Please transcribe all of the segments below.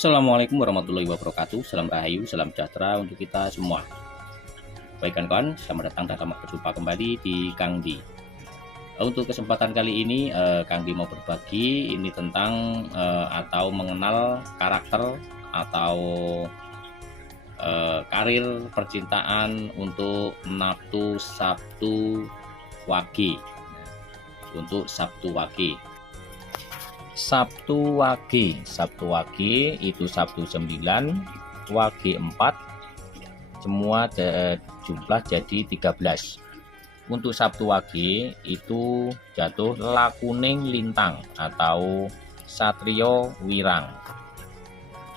Assalamualaikum warahmatullahi wabarakatuh. Salam rahayu, salam sejahtera untuk kita semua. Baik kawan-kawan, selamat datang dan selamat berjumpa kembali di Kang Di. Untuk kesempatan kali ini, Kang Di mau berbagi ini tentang atau mengenal karakter atau karir percintaan untuk Naftu Sabtu Wage. Untuk Sabtu Wage. Sabtu Wage itu Sabtu 9, Wage 4, semua jumlah jadi 13. Untuk Sabtu Wage itu jatuh Lakuning Lintang atau Satrio Wirang.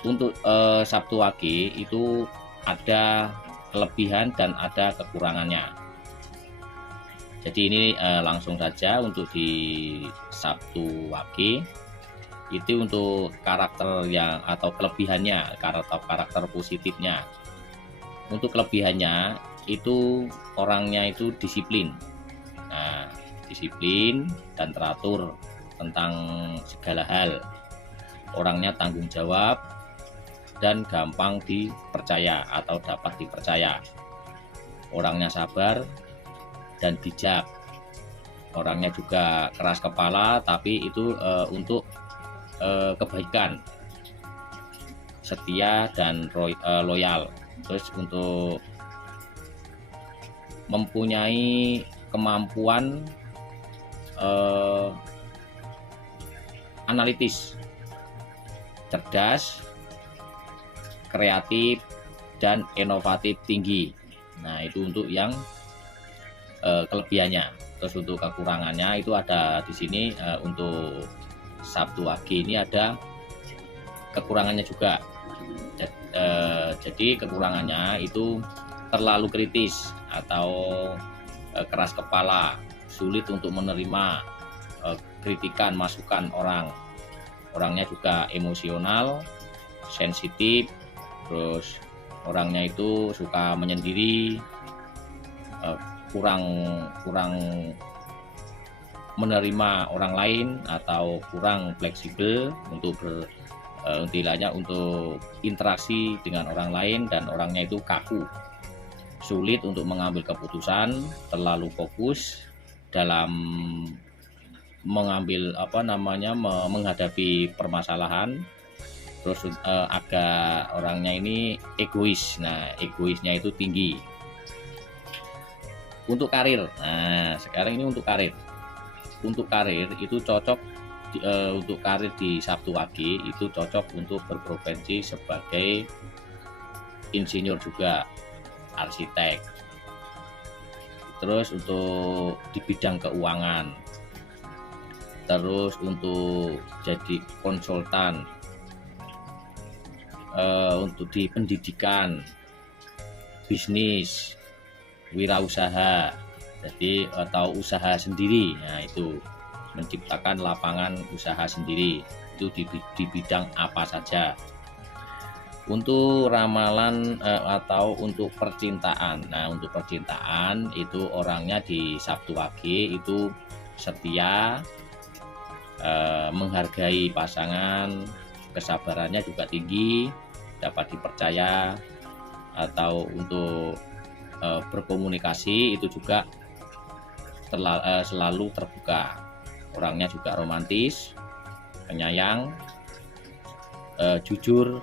Untuk Sabtu Wage itu ada kelebihan dan ada kekurangannya. Jadi ini langsung saja untuk di Sabtu Wage. Itu untuk karakter yang atau kelebihannya, karakter positifnya. Untuk kelebihannya itu orangnya itu disiplin. Nah, disiplin dan teratur tentang segala hal. Orangnya tanggung jawab dan gampang dipercaya atau dapat dipercaya. Orangnya sabar dan bijak. Orangnya juga keras kepala, tapi itu untuk kebaikan, setia dan loyal. Terus untuk mempunyai kemampuan analitis, cerdas, kreatif dan inovatif tinggi. Nah, itu untuk yang kelebihannya. Terus untuk kekurangannya itu ada di sini untuk Sabtu Wage ini ada kekurangannya juga. Jadi kekurangannya itu terlalu kritis atau keras kepala, sulit untuk menerima kritikan, masukan orang. Orangnya juga emosional, sensitif, terus orangnya itu suka menyendiri, kurang menerima orang lain atau kurang fleksibel untuk istilahnya untuk interaksi dengan orang lain, dan orangnya itu kaku, sulit untuk mengambil keputusan, terlalu fokus dalam mengambil menghadapi permasalahan. Terus agak orangnya ini egois. Nah, egoisnya itu tinggi. Untuk karir, nah sekarang ini untuk karir. Untuk karir itu cocok untuk karir di Sabtu Wage itu cocok untuk berprofesi sebagai insinyur juga, arsitek. Terus untuk di bidang keuangan. Terus untuk jadi konsultan, untuk di pendidikan, bisnis, wirausaha, jadi atau usaha sendiri. Nah, itu menciptakan lapangan usaha sendiri, itu di bidang apa saja. Untuk ramalan atau untuk percintaan, nah untuk percintaan itu orangnya di Sabtu Wage itu setia, menghargai pasangan, kesabarannya juga tinggi, dapat dipercaya. Atau untuk berkomunikasi itu juga selalu terbuka. Orangnya juga romantis, penyayang, jujur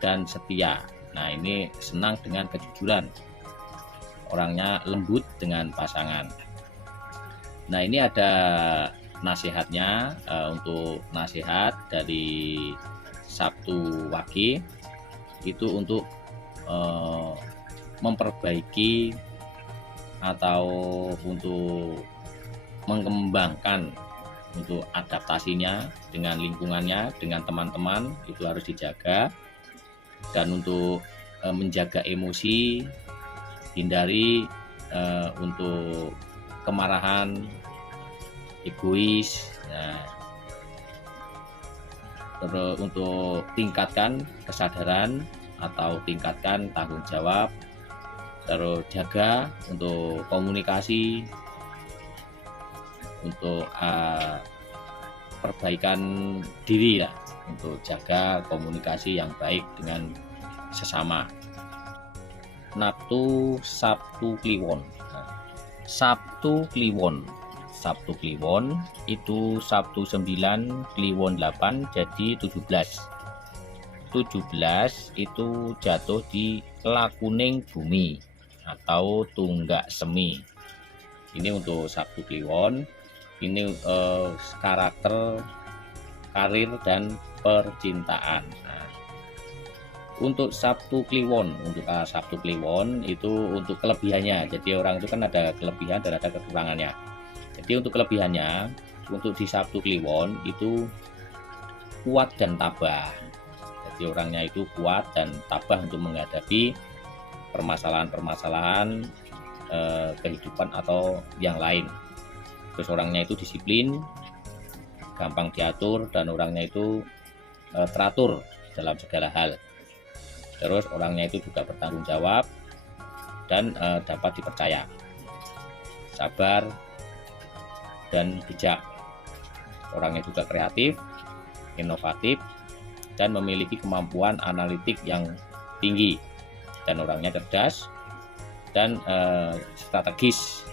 dan setia. Nah, ini senang dengan kejujuran. Orangnya lembut dengan pasangan. Nah, ini ada nasihatnya, untuk nasihat dari Sabtu Wage itu untuk memperbaiki atau untuk mengembangkan untuk adaptasinya dengan lingkungannya, dengan teman-teman, itu harus dijaga. Dan untuk menjaga emosi, hindari untuk kemarahan, egois. Nah, terus untuk tingkatkan kesadaran atau tingkatkan tanggung jawab. Terus jaga untuk komunikasi, untuk perbaikan diri lah. untuk jaga komunikasi yang baik dengan sesama. Natu Sabtu Kliwon. Sabtu Kliwon. Sabtu Kliwon itu Sabtu 9, Kliwon 8, jadi 17. 17 itu jatuh di lakuning bumi atau tunggak semi. Ini untuk Sabtu Kliwon. Ini karakter karir dan percintaan. Nah, untuk Sabtu Kliwon, Sabtu Kliwon itu untuk kelebihannya. Jadi orang itu kan ada kelebihan dan ada kekurangannya. Jadi untuk kelebihannya, untuk di Sabtu Kliwon itu kuat dan tabah. Jadi orangnya itu kuat dan tabah untuk menghadapi permasalahan-permasalahan kehidupan atau yang lain. Terus orangnya itu disiplin, gampang diatur, dan orangnya itu teratur dalam segala hal. Terus orangnya itu juga bertanggung jawab dan dapat dipercaya, sabar dan bijak. Orangnya juga kreatif, inovatif, dan memiliki kemampuan analitik yang tinggi, dan orangnya cerdas dan strategis.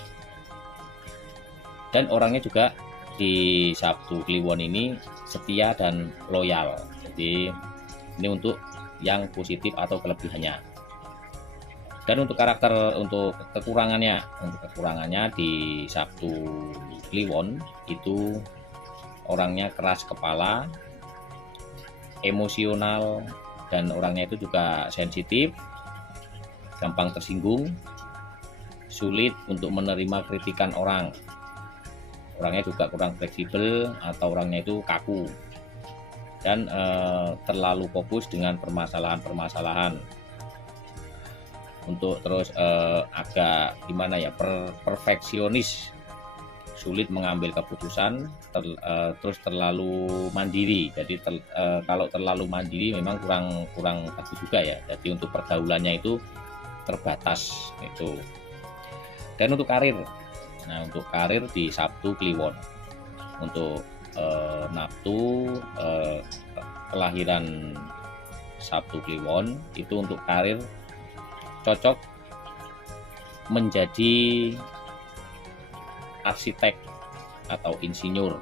Dan orangnya juga di Sabtu Kliwon ini setia dan loyal. Jadi ini untuk yang positif atau kelebihannya. Dan untuk karakter, untuk kekurangannya di Sabtu Kliwon itu orangnya keras kepala, emosional, dan orangnya itu juga sensitif, gampang tersinggung, sulit untuk menerima kritikan orang. Orangnya juga kurang fleksibel atau orangnya itu kaku, dan terlalu fokus dengan permasalahan-permasalahan. Untuk terus agak gimana ya, perfeksionis, sulit mengambil keputusan, terus terlalu mandiri. Jadi kalau terlalu mandiri memang kurang bagus juga ya. Jadi untuk pergaulannya itu terbatas itu. Dan untuk karir, nah untuk karir di Sabtu Kliwon, untuk naftu kelahiran Sabtu Kliwon itu untuk karir cocok menjadi arsitek atau insinyur.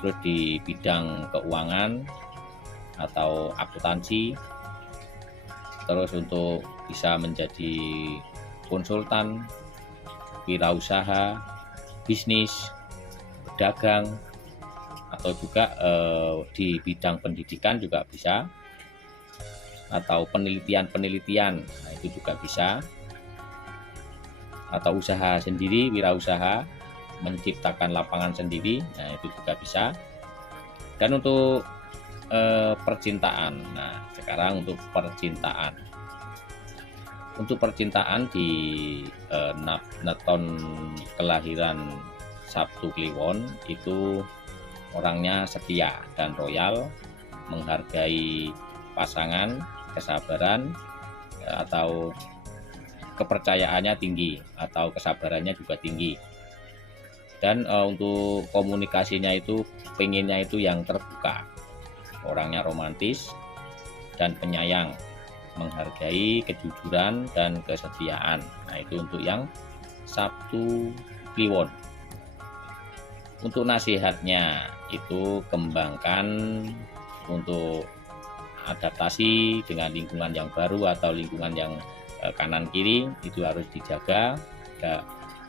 Terus di bidang keuangan atau akuntansi. Terus untuk bisa menjadi konsultan, wirausaha, bisnis, pedagang, atau juga di bidang pendidikan juga bisa, atau penelitian, nah itu juga bisa, atau usaha sendiri, wirausaha, menciptakan lapangan sendiri, nah itu juga bisa. Dan untuk percintaan, nah sekarang untuk percintaan di neton kelahiran Sabtu Kliwon itu orangnya setia dan royal, menghargai pasangan, kesabaran atau kepercayaannya tinggi, atau kesabarannya juga tinggi. Dan untuk komunikasinya itu pengennya itu yang terbuka, orangnya romantis dan penyayang, menghargai kejujuran dan kesetiaan. Nah itu untuk yang Sabtu Kliwon. Untuk nasihatnya itu kembangkan untuk adaptasi dengan lingkungan yang baru atau lingkungan yang kanan kiri, itu harus dijaga.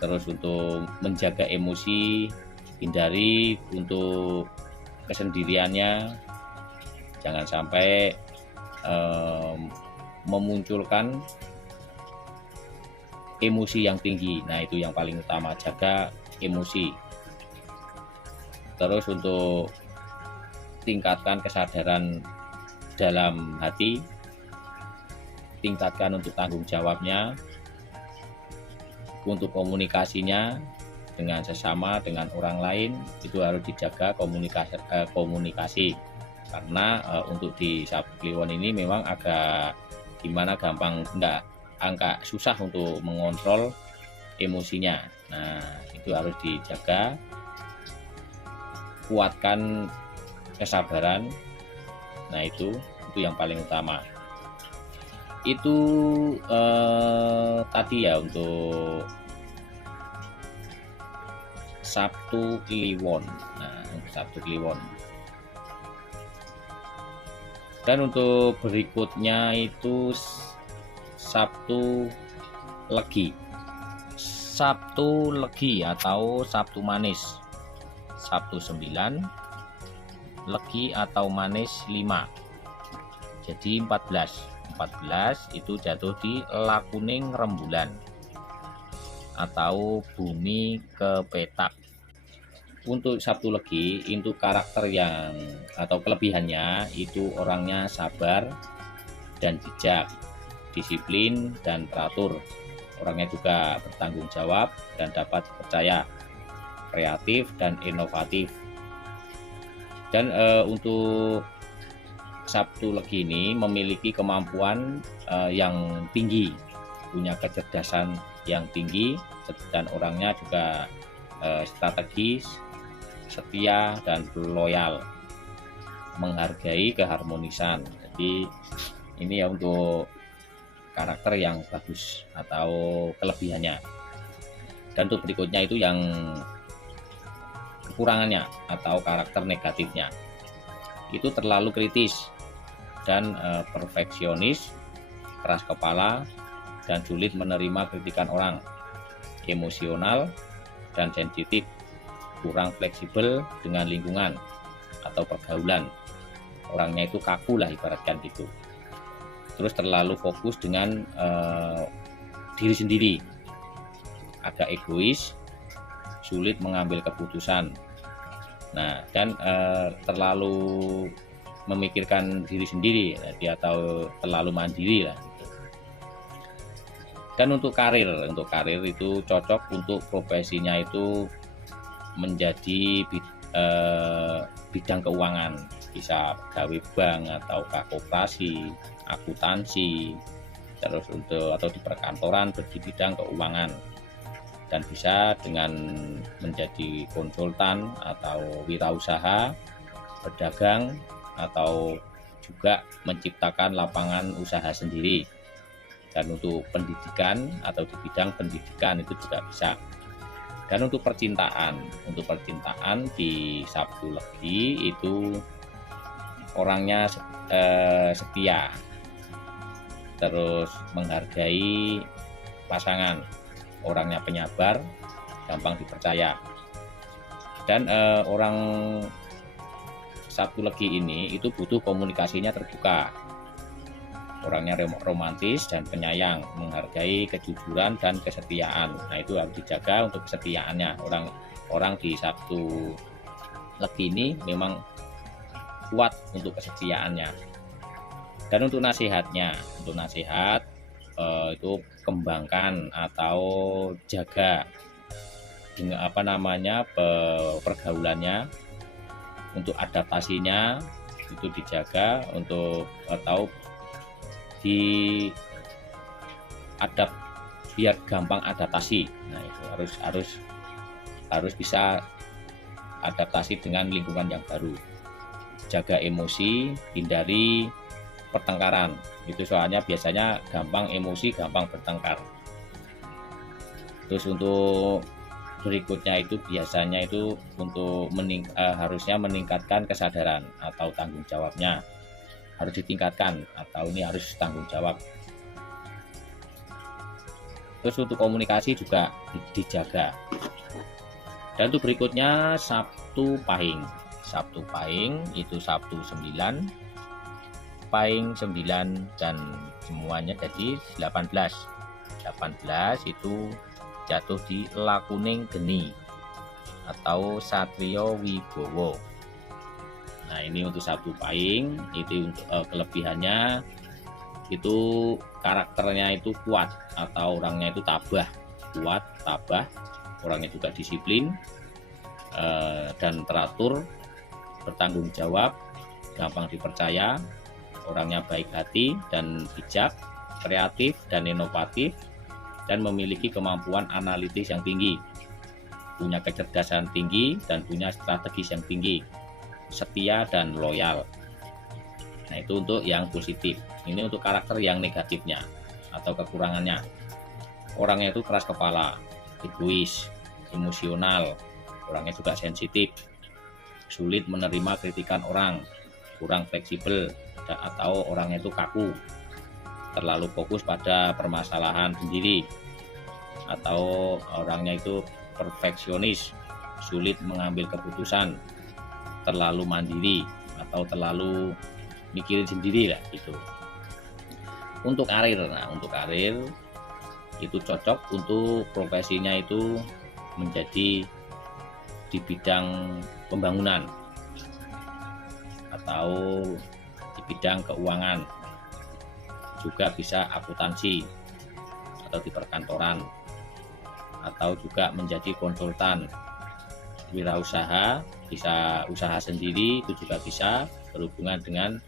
Terus untuk menjaga emosi, hindari untuk kesendiriannya, jangan sampai memunculkan emosi yang tinggi. Nah itu yang paling utama, jaga emosi. Terus untuk tingkatkan kesadaran dalam hati, tingkatkan untuk tanggung jawabnya, untuk komunikasinya dengan sesama, dengan orang lain, itu harus dijaga komunikasi. Karena untuk di Sabtu Kliwon ini memang agak gimana, gampang agak susah untuk mengontrol emosinya. Nah itu harus dijaga, kuatkan kesabaran. Nah itu yang paling utama. Itu tadi ya untuk Sabtu Kliwon. Nah, Sabtu Kliwon. Dan untuk berikutnya itu Sabtu Legi. Sabtu Legi atau Sabtu Manis. Sabtu 9, Legi atau Manis 5. Jadi 14 itu jatuh di Lakuning Rembulan atau bumi kepetak. Untuk Sabtu Legi itu karakter yang atau kelebihannya itu orangnya sabar dan bijak, disiplin dan teratur. Orangnya juga bertanggung jawab dan dapat dipercaya, kreatif dan inovatif. Dan untuk Sabtu Legi ini memiliki kemampuan yang tinggi, punya kecerdasan yang tinggi, dan orangnya juga strategis, setia dan loyal, menghargai keharmonisan. Jadi ini ya untuk karakter yang bagus atau kelebihannya. Dan untuk berikutnya itu yang kekurangannya atau karakter negatifnya. Itu terlalu kritis dan perfeksionis, keras kepala dan sulit menerima kritikan orang, emosional dan sensitif, kurang fleksibel dengan lingkungan atau pergaulan. Orangnya itu kaku lah ibaratkan gitu. Terus terlalu fokus dengan diri sendiri, agak egois, sulit mengambil keputusan. Nah, dan terlalu memikirkan diri sendiri, dia atau terlalu mandiri lah gitu. Dan untuk karir itu cocok untuk profesinya itu menjadi bidang keuangan, bisa pegawai bank atau koperasi, akuntansi, terus untuk atau di perkantoran di bidang keuangan, dan bisa dengan menjadi konsultan atau wirausaha, berdagang, atau juga menciptakan lapangan usaha sendiri. Dan untuk pendidikan atau di bidang pendidikan itu juga bisa. Dan untuk percintaan di Sabtu Legi itu orangnya setia, terus menghargai pasangan, orangnya penyabar, gampang dipercaya. Dan orang Sabtu Legi ini itu butuh komunikasinya terbuka, orangnya romantis dan penyayang, menghargai kejujuran dan kesetiaan. Nah itu harus dijaga untuk kesetiaannya. Orang di Sabtu Legi ini memang kuat untuk kesetiaannya. Dan untuk nasihat itu kembangkan atau jaga dengan pergaulannya, untuk adaptasinya itu dijaga, untuk atau biar gampang adaptasi. Nah itu harus bisa adaptasi dengan lingkungan yang baru. Jaga emosi, hindari pertengkaran. Itu soalnya biasanya gampang emosi, gampang bertengkar. Terus untuk berikutnya itu biasanya itu untuk harusnya meningkatkan kesadaran atau tanggung jawabnya, harus ditingkatkan atau ini harus tanggung jawab. Terus untuk komunikasi juga dijaga. Dan untuk berikutnya Sabtu Pahing itu Sabtu 9, Pahing 9 dan semuanya jadi 18 itu jatuh di Lakuning Geni atau Satrio Wibowo. Nah ini untuk Sabtu Pahing itu untuk kelebihannya itu karakternya itu kuat atau orangnya itu tabah, orangnya juga disiplin dan teratur, bertanggung jawab, gampang dipercaya, orangnya baik hati dan bijak, kreatif dan inovatif, dan memiliki kemampuan analitis yang tinggi, punya kecerdasan tinggi dan punya strategis yang tinggi. setia dan loyal. Nah, itu untuk yang positif. Ini untuk karakter yang negatifnya atau kekurangannya. Orangnya itu keras kepala, egois, emosional, orangnya juga sensitif, sulit menerima kritikan orang, kurang fleksibel, atau orangnya itu kaku, terlalu fokus pada permasalahan sendiri, atau orangnya itu perfeksionis, sulit mengambil keputusan, terlalu mandiri, atau terlalu mikirin sendiri lah gitu. Untuk karir, nah untuk karir itu cocok untuk profesinya itu menjadi di bidang pembangunan atau di bidang keuangan, juga bisa akuntansi atau di perkantoran, atau juga menjadi konsultan wirausaha, bisa usaha sendiri, itu juga bisa berhubungan dengan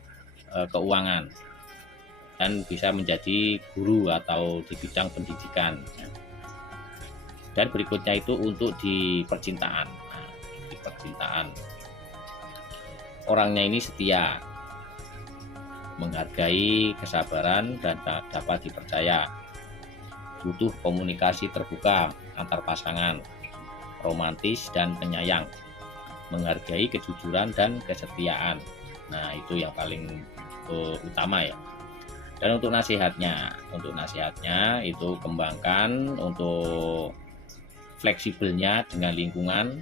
keuangan, dan bisa menjadi guru atau di bidang pendidikan. Dan berikutnya itu untuk di percintaan. Nah, di percintaan orangnya ini setia, menghargai kesabaran dan dapat dipercaya, butuh komunikasi terbuka antar pasangan, romantis dan penyayang, menghargai kejujuran dan kesetiaan. Nah, itu yang paling utama ya. Dan untuk nasihatnya itu kembangkan untuk fleksibelnya dengan lingkungan,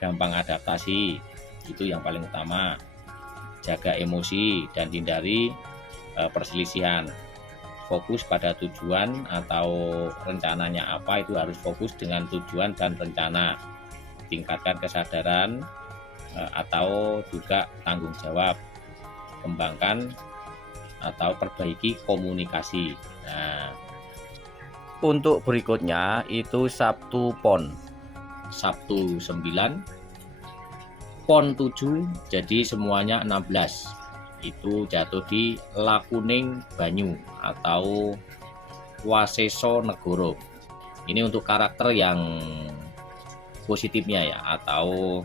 gampang adaptasi, itu yang paling utama. Jaga emosi dan hindari perselisihan. Fokus pada tujuan atau rencananya apa, itu harus fokus dengan tujuan dan rencana. Tingkatkan kesadaran atau juga tanggung jawab. Kembangkan atau perbaiki komunikasi. Nah, untuk berikutnya itu Sabtu Pon. Sabtu 9, Pon 7, jadi semuanya 16. Itu jatuh di Lakuning Banyu atau Waseso Negoro. Ini untuk karakter yang positifnya ya, atau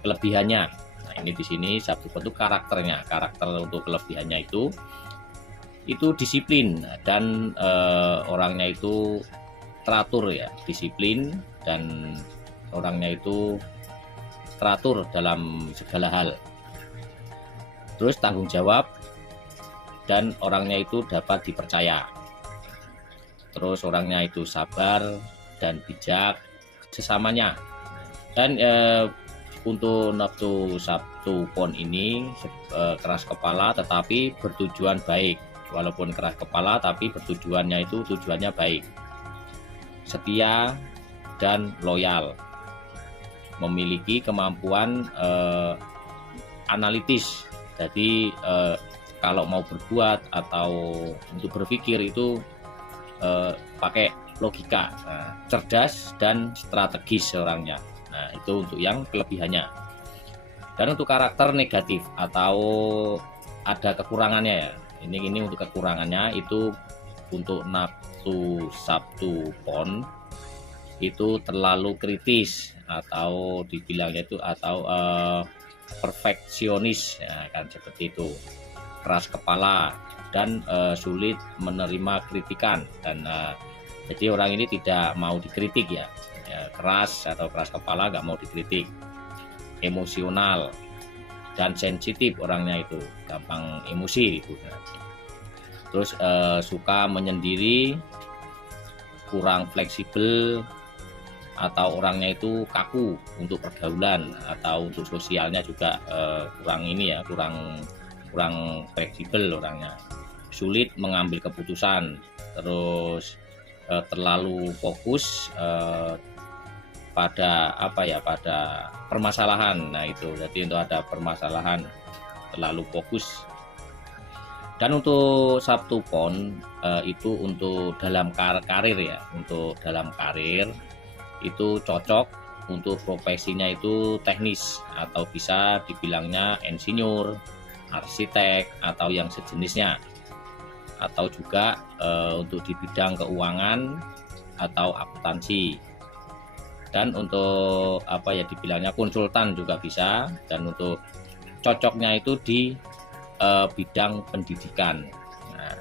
kelebihannya. Nah, ini di sini Sabtu Pon itu karakternya. Karakter untuk kelebihannya itu disiplin dan orangnya itu teratur ya, disiplin dan orangnya itu teratur dalam segala hal. Terus tanggung jawab dan orangnya itu dapat dipercaya. Terus orangnya itu sabar dan bijak sesamanya. Dan untuk Sabtu Pon ini keras kepala tetapi bertujuan baik. Walaupun keras kepala tapi bertujuannya itu tujuannya baik. Setia dan loyal. Memiliki kemampuan analitis. Jadi kalau mau berbuat atau untuk berpikir itu pakai logika, cerdas dan strategis orangnya. Nah, itu untuk yang kelebihannya. Dan untuk karakter negatif atau ada kekurangannya ya. Ini untuk kekurangannya itu untuk Sabtu Pon itu terlalu kritis atau dibilangnya itu atau perfeksionis ya, kan seperti itu. Keras kepala dan sulit menerima kritikan, dan jadi orang ini tidak mau dikritik ya, keras atau keras kepala, nggak mau dikritik. Emosional dan sensitif orangnya itu, gampang emosi itu. Terus suka menyendiri, kurang fleksibel, atau orangnya itu kaku untuk pergaulan atau untuk sosialnya juga kurang ini ya, kurang fleksibel orangnya. Sulit mengambil keputusan, terus terlalu fokus pada pada permasalahan. Nah, itu jadi untuk ada permasalahan terlalu fokus. Dan untuk Sabtu Pon itu untuk dalam karir ya, untuk dalam karir itu cocok untuk profesinya itu teknis atau bisa dibilangnya insinyur, arsitek atau yang sejenisnya, atau juga untuk di bidang keuangan atau akuntansi. Dan untuk apa ya dibilangnya konsultan juga bisa, dan untuk cocoknya itu di bidang pendidikan. Nah,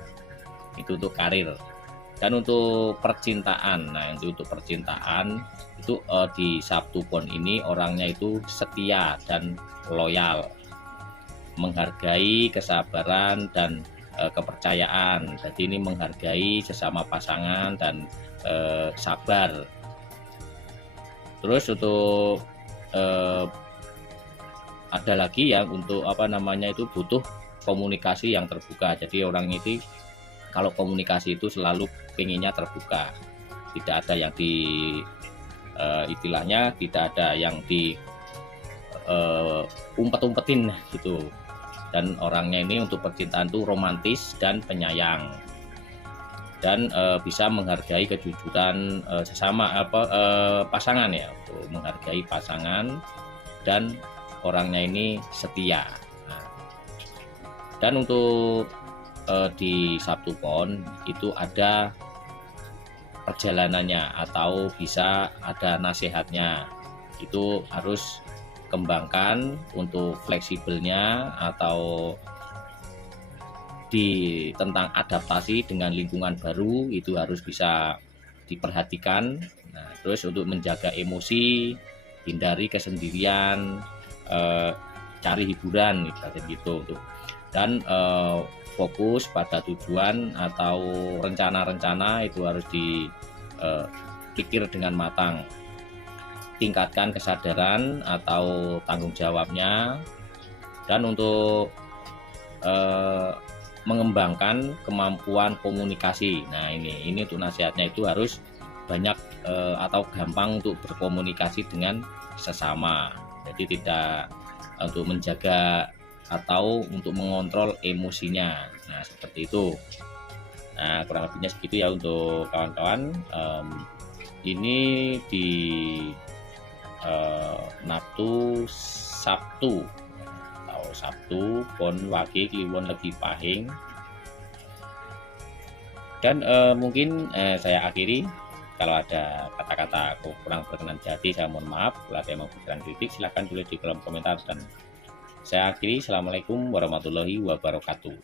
itu untuk karir. Dan untuk percintaan, nah itu untuk percintaan itu di Sabtu Pon ini orangnya itu setia dan loyal, menghargai kesabaran dan kepercayaan. Jadi ini menghargai sesama pasangan dan sabar. Terus untuk ada lagi yang untuk apa namanya itu butuh komunikasi yang terbuka. Jadi orang itu kalau komunikasi itu selalu pengennya terbuka, tidak ada yang di istilahnya tidak ada yang di umpet-umpetin gitu. Dan orangnya ini untuk percintaan itu romantis dan penyayang, dan bisa menghargai kejujuran sesama pasangan ya, untuk menghargai pasangan, dan orangnya ini setia. Nah, dan untuk di Sabtu Pon itu ada perjalanannya atau bisa ada nasihatnya, itu harus kembangkan untuk fleksibelnya atau tentang adaptasi dengan lingkungan baru, itu harus bisa diperhatikan. Nah, terus untuk menjaga emosi, hindari kesendirian, cari hiburan gitu. Dan fokus pada tujuan atau rencana-rencana itu harus dipikir dengan matang. Tingkatkan kesadaran atau tanggung jawabnya, dan untuk mengembangkan kemampuan komunikasi. Nah ini untuk nasihatnya itu harus banyak atau gampang untuk berkomunikasi dengan sesama. Jadi tidak untuk menjaga atau untuk mengontrol emosinya. Nah seperti itu. Nah kurang lebihnya segitu ya untuk kawan-kawan. Ini di Naftu Sabtu Pon Wage Kliwon Legi Pahing. Dan mungkin saya akhiri. Kalau ada kata-kata kurang berkenan di hati, saya mohon maaf. Kalau ada yang mau berikan kritik, silahkan tulis di kolom komentar. Dan saya akhiri. Assalamualaikum warahmatullahi wabarakatuh.